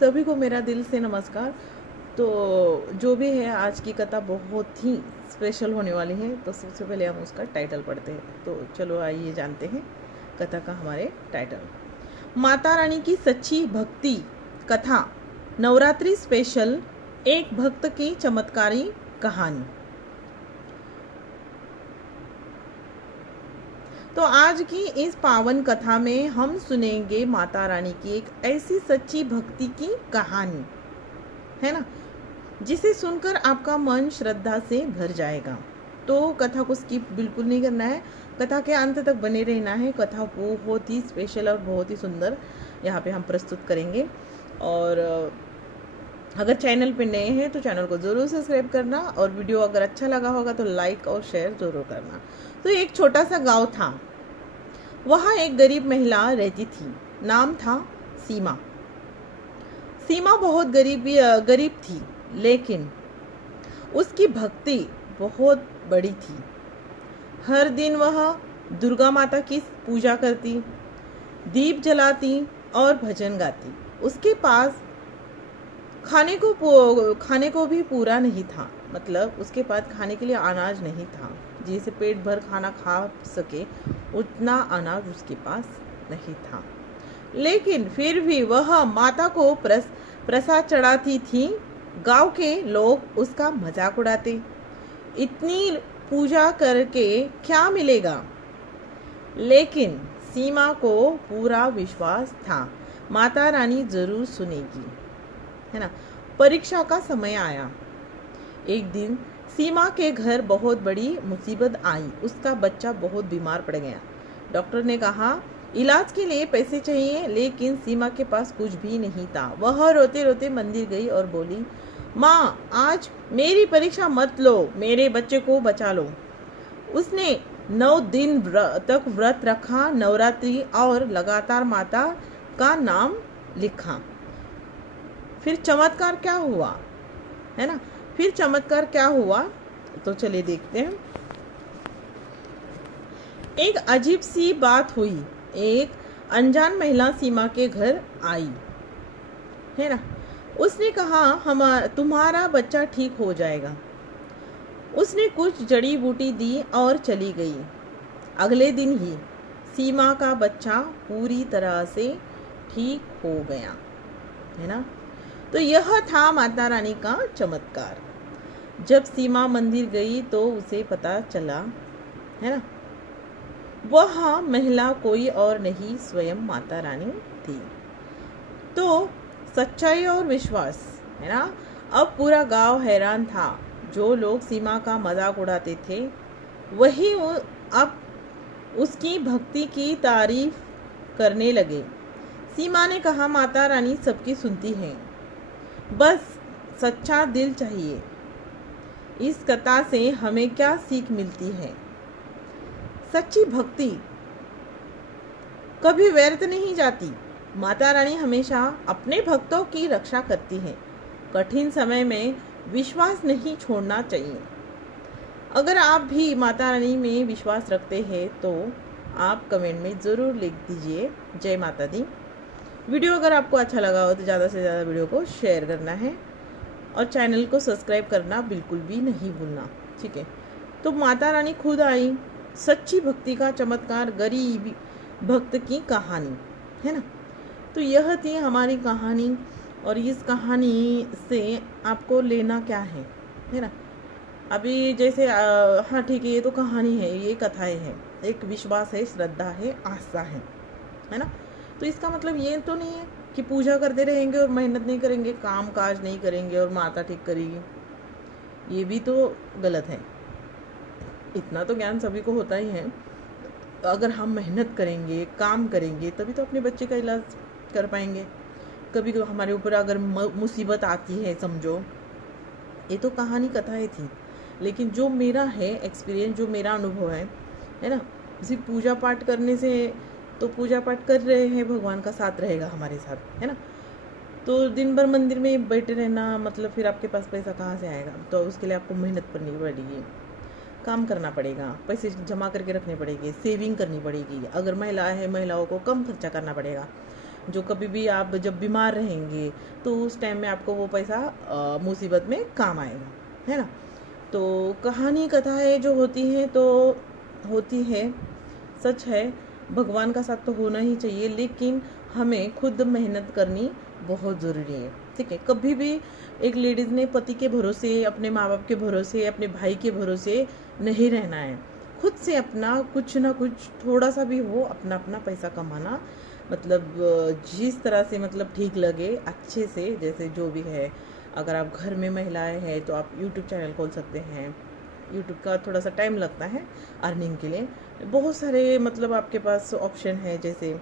सभी को मेरा दिल से नमस्कार। तो जो भी है, आज की कथा बहुत ही स्पेशल होने वाली है। तो सबसे पहले हम उसका टाइटल पढ़ते हैं। तो चलो आइए जानते हैं कथा का हमारे टाइटल। माता रानी की सच्ची भक्ति कथा, नवरात्रि स्पेशल, एक भक्त की चमत्कारी कहानी। तो आज की इस पावन कथा में हम सुनेंगे माता रानी की एक ऐसी सच्ची भक्ति की कहानी, है ना, जिसे सुनकर आपका मन श्रद्धा से भर जाएगा। तो कथा को स्किप बिल्कुल नहीं करना है, कथा के अंत तक बने रहना है। कथा बहुत ही स्पेशल और बहुत ही सुंदर यहाँ पे हम प्रस्तुत करेंगे। और अगर चैनल पे नए हैं तो चैनल को ज़रूर सब्सक्राइब करना, और वीडियो अगर अच्छा लगा होगा तो लाइक और शेयर ज़रूर करना। तो एक छोटा सा गांव था, वहाँ एक गरीब महिला रहती थी। नाम था सीमा। सीमा बहुत गरीब थी, लेकिन उसकी भक्ति बहुत बड़ी थी। हर दिन वह दुर्गा माता की पूजा करती, दीप जलाती और भजन गाती। उसके पास खाने को भी पूरा नहीं था, मतलब उसके पास खाने के लिए अनाज नहीं था, जिसे पेट भर खाना खा सके उतना अनाज उसके पास नहीं था। लेकिन फिर भी वह माता को प्रसाद चढ़ाती थी। गांव के लोग उसका मजाक उड़ाते, इतनी पूजा करके क्या मिलेगा। लेकिन सीमा को पूरा विश्वास था, माता रानी जरूर सुनेगी, है ना। परीक्षा का समय आया। एक दिन सीमा के घर बहुत बड़ी मुसीबत आई। उसका बच्चा बहुत बीमार पड़ गया। डॉक्टर ने कहा इलाज के लिए पैसे चाहिए, लेकिन सीमा के पास कुछ भी नहीं था। वह रोते रोते मंदिर गई और बोली, माँ, आज मेरी परीक्षा मत लो, मेरे बच्चे को बचा लो। उसने 9 दिन तक व्रत रखा, नवरात्रि, और लगातार माता का नाम लिखा। फिर चमत्कार क्या हुआ, है ना, फिर चमत्कार क्या हुआ, तो चलिए देखते हैं। एक अजीब सी बात हुई। एक अनजान महिला सीमा के घर आई, है ना। उसने कहा तुम्हारा बच्चा ठीक हो जाएगा। उसने कुछ जड़ी बूटी दी और चली गई। अगले दिन ही सीमा का बच्चा पूरी तरह से ठीक हो गया, है ना। तो यह था माता रानी का चमत्कार। जब सीमा मंदिर गई तो उसे पता चला, है ना, वह महिला कोई और नहीं, स्वयं माता रानी थी। तो सच्चाई और विश्वास, है ना। अब पूरा गांव हैरान था। जो लोग सीमा का मजाक उड़ाते थे, वही अब उसकी भक्ति की तारीफ करने लगे। सीमा ने कहा, माता रानी सबकी सुनती है, बस सच्चा दिल चाहिए। इस कथा से हमें क्या सीख मिलती है? सच्ची भक्ति कभी व्यर्थ नहीं जाती। माता रानी हमेशा अपने भक्तों की रक्षा करती है। कठिन समय में विश्वास नहीं छोड़ना चाहिए। अगर आप भी माता रानी में विश्वास रखते हैं तो आप कमेंट में ज़रूर लिख दीजिए जय माता दी। वीडियो अगर आपको अच्छा लगा हो तो ज़्यादा से ज़्यादा वीडियो को शेयर करना है, और चैनल को सब्सक्राइब करना बिल्कुल भी नहीं भूलना, ठीक है। तो माता रानी खुद आई, सच्ची भक्ति का चमत्कार, गरीब भक्त की कहानी, है ना। तो यह थी हमारी कहानी, और इस कहानी से आपको लेना क्या है ना। अभी जैसे हाँ ठीक है, ये तो कहानी है, ये कथाएं हैं, एक विश्वास है, श्रद्धा है, आस्था है ना। तो इसका मतलब ये तो नहीं है कि पूजा करते रहेंगे और मेहनत नहीं करेंगे, काम काज नहीं करेंगे और माता ठीक करेगी। ये भी तो गलत है। इतना तो ज्ञान सभी को होता ही है। अगर हम मेहनत करेंगे, काम करेंगे, तभी तो अपने बच्चे का इलाज कर पाएंगे। कभी तो हमारे ऊपर अगर मुसीबत आती है, समझो, ये तो कहानी कथाएं थी, लेकिन जो मेरा है एक्सपीरियंस, जो मेरा अनुभव है ना, सिर्फ पूजा पाठ करने से, तो पूजा पाठ कर रहे हैं, भगवान का साथ रहेगा हमारे साथ, है ना। तो दिन भर मंदिर में बैठे रहना, मतलब फिर आपके पास पैसा कहाँ से आएगा। तो उसके लिए आपको मेहनत करनी पड़ेगी, काम करना पड़ेगा, पैसे जमा करके रखने पड़ेंगे, सेविंग करनी पड़ेगी। अगर महिला है, महिलाओं को कम खर्चा करना पड़ेगा। जो कभी भी आप जब बीमार रहेंगे तो उस टाइम में आपको वो पैसा मुसीबत में काम आएगा, है ना। तो कहानी कथाएं जो होती हैं तो होती है, सच है, भगवान का साथ तो होना ही चाहिए, लेकिन हमें खुद मेहनत करनी बहुत ज़रूरी है, ठीक है। कभी भी एक लेडीज़ ने पति के भरोसे, अपने माँ बाप के भरोसे, अपने भाई के भरोसे नहीं रहना है। खुद से अपना कुछ ना कुछ थोड़ा सा भी हो अपना अपना पैसा कमाना, मतलब जिस तरह से मतलब ठीक लगे अच्छे से, जैसे जो भी है। अगर आप घर में महिलाएं हैं तो आप यूट्यूब चैनल खोल सकते हैं। यूट्यूब का थोड़ा सा टाइम लगता है अर्निंग के लिए। बहुत सारे मतलब आपके पास ऑप्शन है, जैसे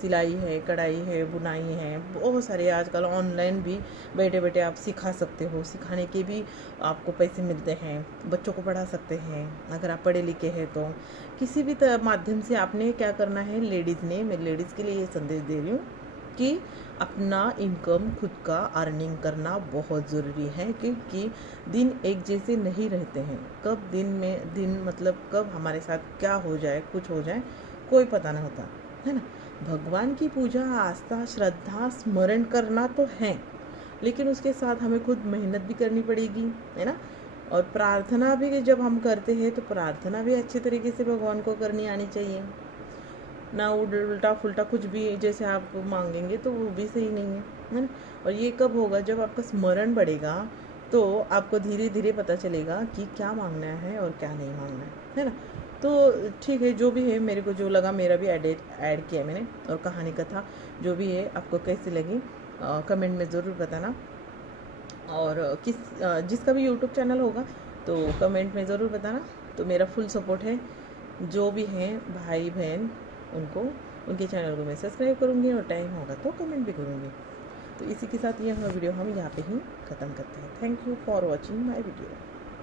सिलाई है, कढ़ाई है, बुनाई है, बहुत सारे आजकल ऑनलाइन भी बैठे बैठे आप सिखा सकते हो। सिखाने के भी आपको पैसे मिलते हैं, बच्चों को पढ़ा सकते हैं अगर आप पढ़े लिखे हैं तो। किसी भी माध्यम से आपने क्या करना है, लेडीज़ ने, मैं लेडीज़ के लिए ये संदेश दे रही हूँ कि अपना इनकम खुद का अर्निंग करना बहुत ज़रूरी है, क्योंकि दिन एक जैसे नहीं रहते हैं। कब दिन मतलब कब हमारे साथ क्या हो जाए, कुछ हो जाए, कोई पता नहीं होता, है ना। भगवान की पूजा, आस्था, श्रद्धा, स्मरण करना तो है, लेकिन उसके साथ हमें खुद मेहनत भी करनी पड़ेगी, है ना। और प्रार्थना भी जब हम करते हैं तो प्रार्थना भी अच्छे तरीके से भगवान को करनी आनी चाहिए ना। उल्टा फुल्टा कुछ भी जैसे आप मांगेंगे तो वो भी सही नहीं है ना। और ये कब होगा, जब आपका स्मरण बढ़ेगा तो आपको धीरे धीरे पता चलेगा कि क्या मांगना है और क्या नहीं मांगना है ना। तो ठीक है, जो भी है, मेरे को जो लगा मेरा भी ऐड किया मैंने। और कहानी कथा जो भी है आपको कैसी लगी कमेंट में ज़रूर बताना। और जिसका भी यूट्यूब चैनल होगा तो कमेंट में ज़रूर बताना। तो मेरा फुल सपोर्ट है। जो भी हैं भाई बहन, उनके चैनल को मैं सब्सक्राइब करूँगी और टाइम होगा तो कमेंट भी करूँगी। तो इसी के साथ यह वीडियो हम यहाँ पे ही ख़त्म करते हैं। Thank you for watching my video.